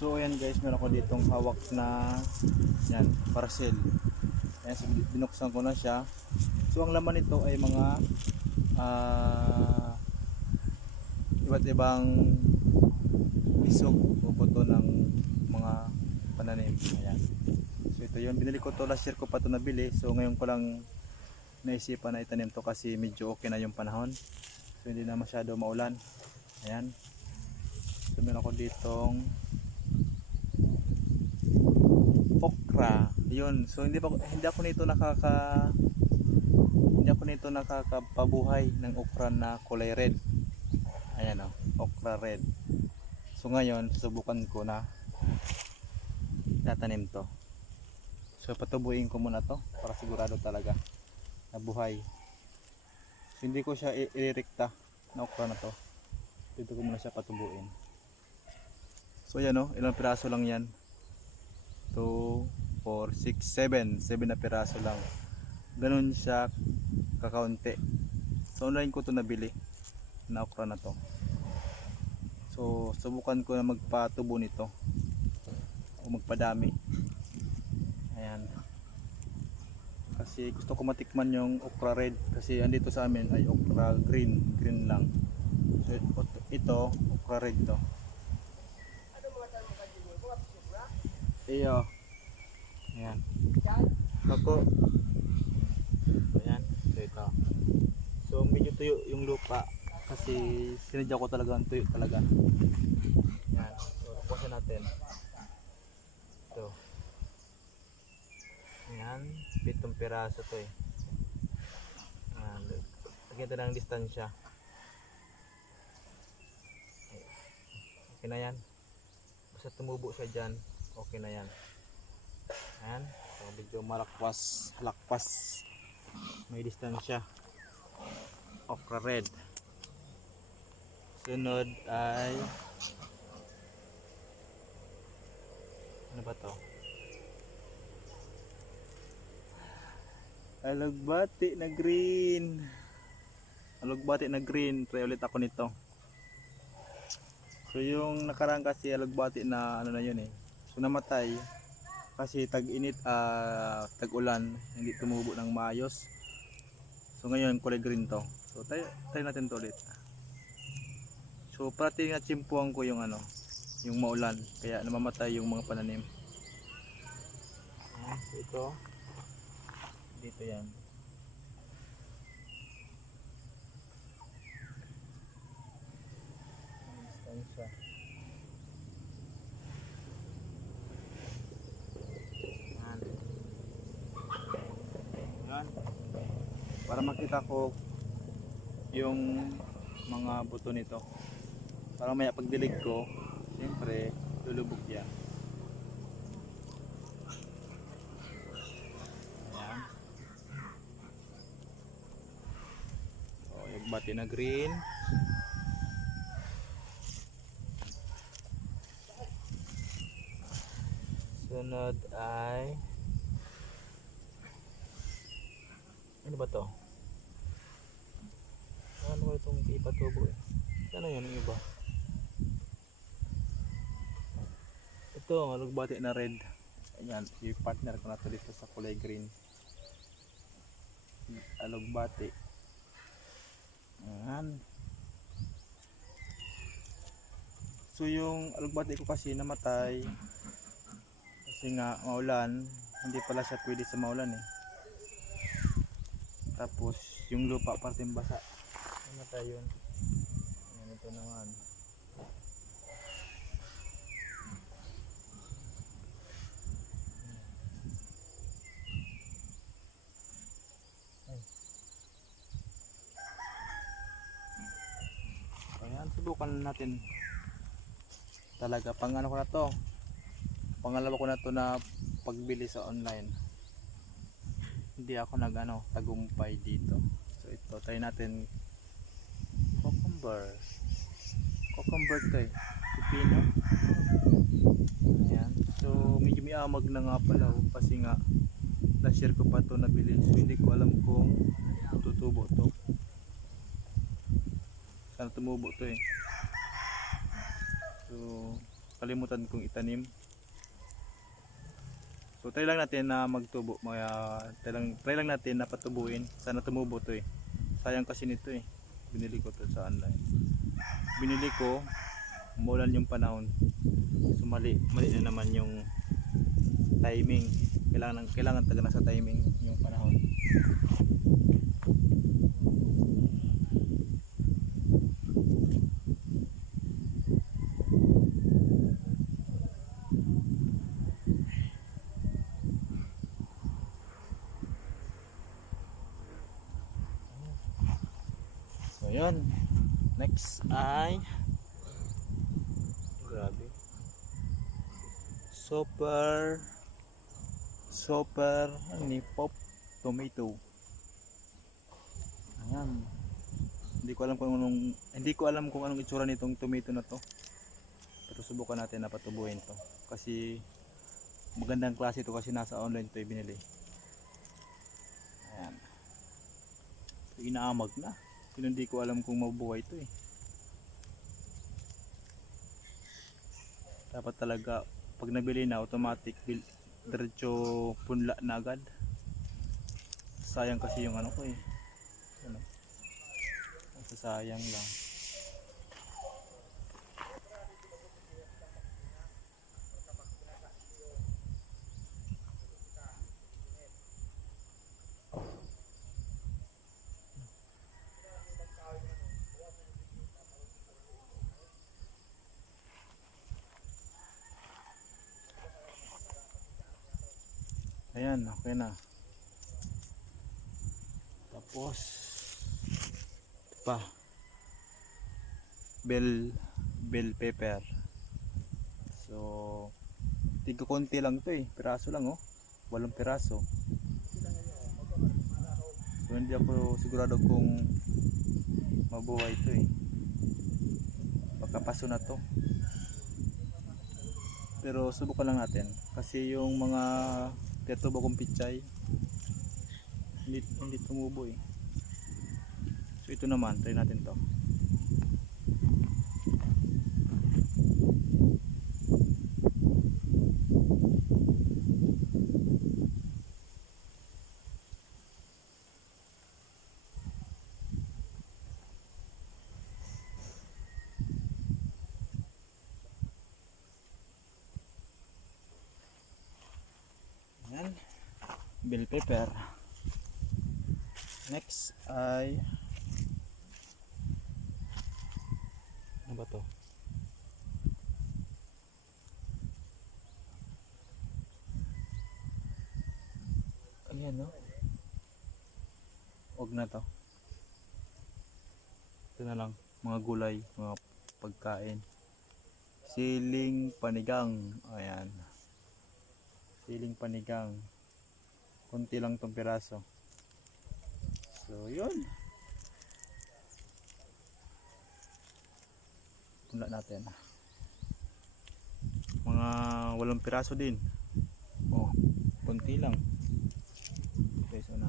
So ayan guys, meron ako ditong hawak na yan, parcel. Ayan, so binuksan ko na siya. So ang laman nito ay mga iba't ibang isog o buto ng mga pananim. Ayan. So ito yun, binili ko to last year ko pa to nabili. So ngayon ko lang naisipan na itanim to kasi medyo okay na yung panahon. So hindi na masyado maulan. Ayan. So meron ako ditong okra. Yun. So hindi ako nito nakakapabuhay ng okra na kulay red. Ayan o, okra red. So ngayon susubukan ko na tatanim to. So patubuin ko muna to para sigurado talaga na buhay. So, hindi ko siya irekta na okra na to. Dito ko muna siya patubuin. So yan o, ilang piraso lang yan. 2, 4, 6, 7 na piraso lang. Ganun siya kakaunti. So online ko to nabili na okra na to. So subukan ko na magpatubo nito o magpadami. Ayan. Kasi gusto ko matikman yung okra red kasi andito sa amin ay okra green lang. So ito okra red to. Iyo. Ayan. Ako. Ayan. So ito. So medyo tuyo yung lupa kasi sinadya ko talaga ang tuyo talaga. Ayan. So kukuha natin. Ito. Ayan. 7 piraso to eh. Ayan. Lagyan ito ng distansya. Okay na yan. Basta tumubo siya dyan. Okay na yan. Ayan. So medyo halakpas. May distansya. Okra red. Sunod ay ano ba to? Alugbati na green. Try ulit ako nito. So yung nakaraan kasi alugbati na ano na yun eh. So namatay kasi tag-init, tag-ulan, hindi tumubo ng maayos. So ngayon kulay green to. So try natin to ulit. So parating na tsimpuan ko yung yung maulan kaya namamatay yung mga pananim. So ito dito yan. Distansya. Yan. Para makita ko yung mga buto nito. Para maya pagdilig ko, siyempre lulubog yan. Ayan. So, yung bati na green. Sunod ay ano ba to? Ano ba itong ipatubo eh? Ano yun yung iba? Ito, alugbati na red. Ayan, yung partner ko na to dito sa kulay green. Alugbati. Ayan. So yung alugbati ko kasi namatay kasi nga maulan, hindi pala siya pwede sa maulan eh. Tapos yung lupa parting basa. Namatay yun. Ayan, ito naman. Ayan, subukan natin. Talaga pang ano ko na to. Pangalawa ko na to na pagbili sa online. Hindi ako tagumpay dito. So ito, try natin cucumber to eh, pipino. Ayan, so medyo may amag na nga pala kasi nga last year ko pa to nabili. So hindi ko alam kung tutubo to. Sana tumubo to eh. So kalimutan kong itanim. So try lang natin na magtubo, try lang natin na patubuin. Sana tumubo to eh. Sayang kasi nito eh. Binili ko to sa online. Binili ko, umulan yung panahon. So mali na naman yung timing. Kailangan talaga nasa timing yung panahon. So yun, next ay grabe, super ni pop tomato. Ayan, hindi ko alam kung anong itsura nitong tomato na to, pero subukan natin na patubuhin to kasi magandang klase to, kasi nasa online to binili. Ayan, so, inaamag na. Pero hindi ko alam kung mabubuhay ito eh. Dapat talaga pag nabili na automatic diretso punla na agad. Sayang kasi yung ano ko eh. Ano? Sayang lang. Ayan, okay na. Tapos pa bell pepper. So tigo konti lang to eh, piraso lang oh. 8 piraso. So hindi ako sigurado kung mabuhay to eh. Baka paso na to. Pero subukan lang natin kasi yung mga tetubo kong pichay hindi tumubo eh. So ito naman, try natin to. Ayan, bell pepper. Next ay ano ba to? Ayan no? Huwag na to. Ito na lang, mga gulay, mga pagkain. Siling panigang. Ayan. Siling panigang. Kunti lang tong piraso. So yun. Punla natin. Mga 8 piraso din. Oh, kunti lang. Okay, so na.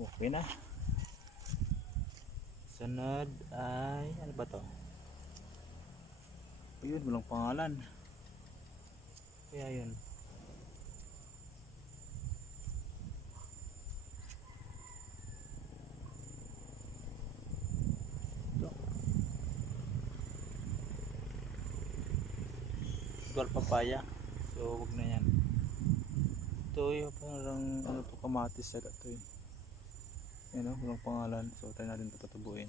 Okay na. Sunod ay ano ba to? Ayun, walang pangalan. Kaya yun. Ito. Dual papaya. So wag na yan. Ito yung parang ano to, kamatis sa ito eh. Yan o, walang pangalan. So tayo natin ito tatubuin.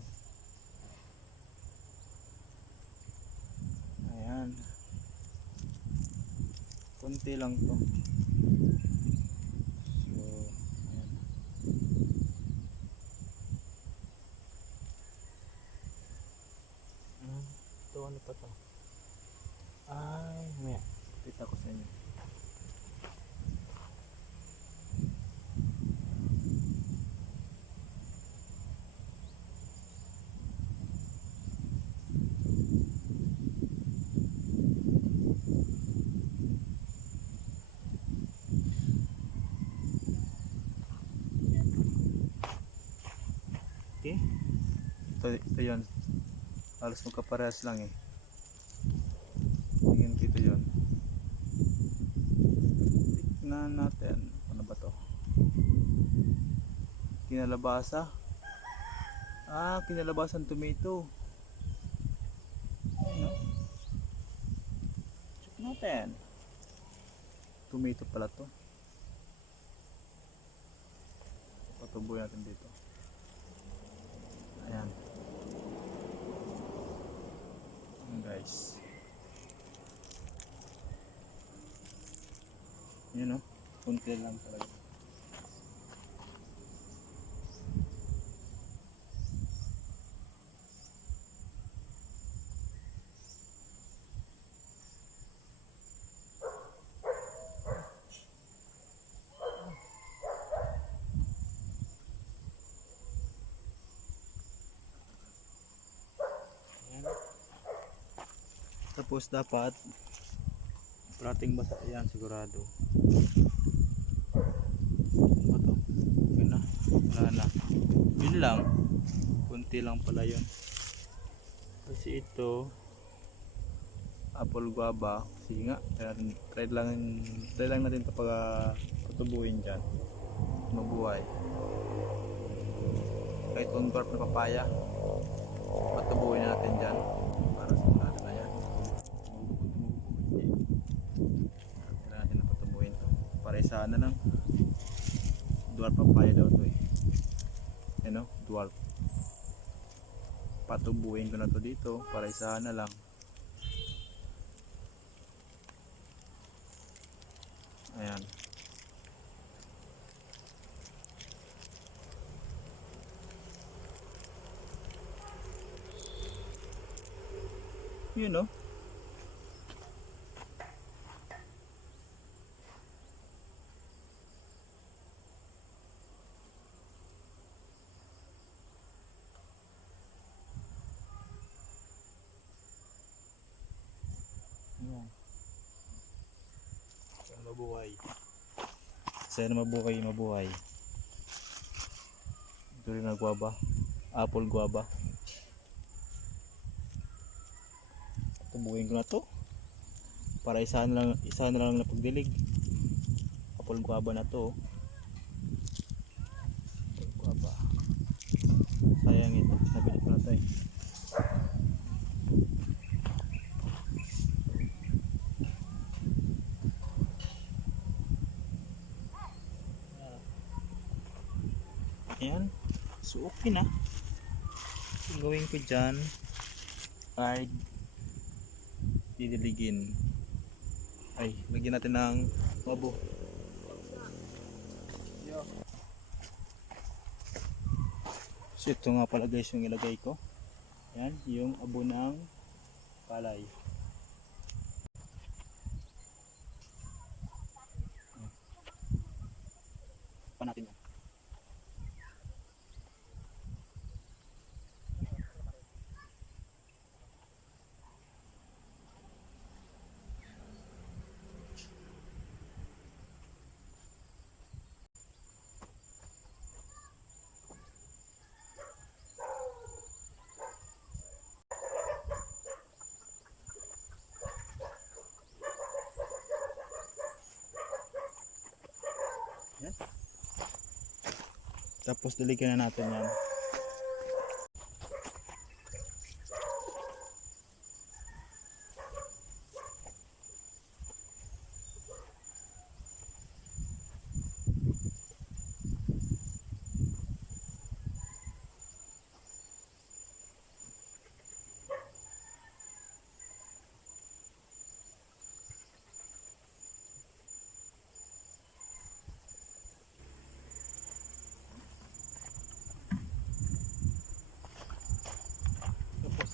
Ayan. Kunti lang to. So ayan. Ito ano pa to? Ay, may kita ko sa inyo. malaki. Ito yun. Halos magkaparehas lang eh. Tingin dito yun. Tignan natin. Ano ba to? Kinalabasa. Kinalabasan tomato. Ayun, no? Check natin. Tomato pala to. Patuboy natin dito. Ayan. Ayan guys. Yun, no? Kunti lang talaga. Tapos dapat parating basa yan sigurado. Ano to? Yun na. Wala na. Yun lang. Kunti lang pala yun. Kasi ito apple guava. Sige nga. Try lang natin ito pag patubuhin dyan. Mabuhay. Kahit on dwarf na papaya. Patubuhin natin dyan. Para sa lahat na yan. Kailangan natin na patubuhin to. Para isa na lang. Dwarf papaya daw to eh. Ano? Dwarf. Patubuhin ko na to dito. Para isa na lang. Ayan. Yun, no? Ayan. Sana mabuhay. Sana mabuhay. Ito rin na guava. Apple guava. Tubuhin ko na to. Para isa na lang na pagdilig. Apple guava na to. Apple guava. Sayang ito. Nabili ko na to eh. Ayan. So okay na. Ang gawin ko dyan ay didiligin. Ay, lagyan natin ng abo. So ito nga pala guys yung ilagay ko. Ayan, yung abo ng palay. Pa natin yan. Yan. Tapos diligyan na natin yan.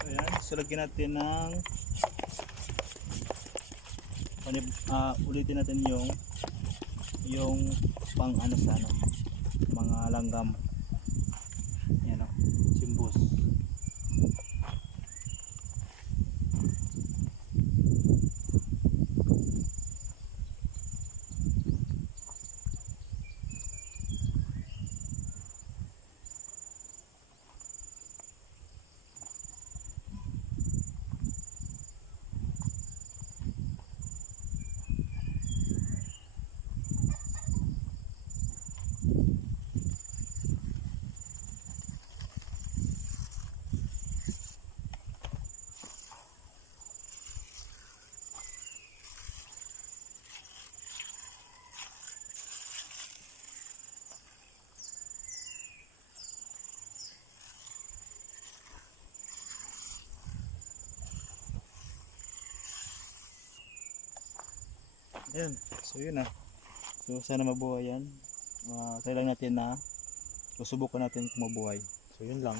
Ayan, so lagyan natin ng ulitin natin yung pang ano sa ano, mga langgam. Ayan o, simbos. Ayan. So yun na. So sana mabuhay yan. Try lang natin na susubukan natin kung mabuhay. So yun lang.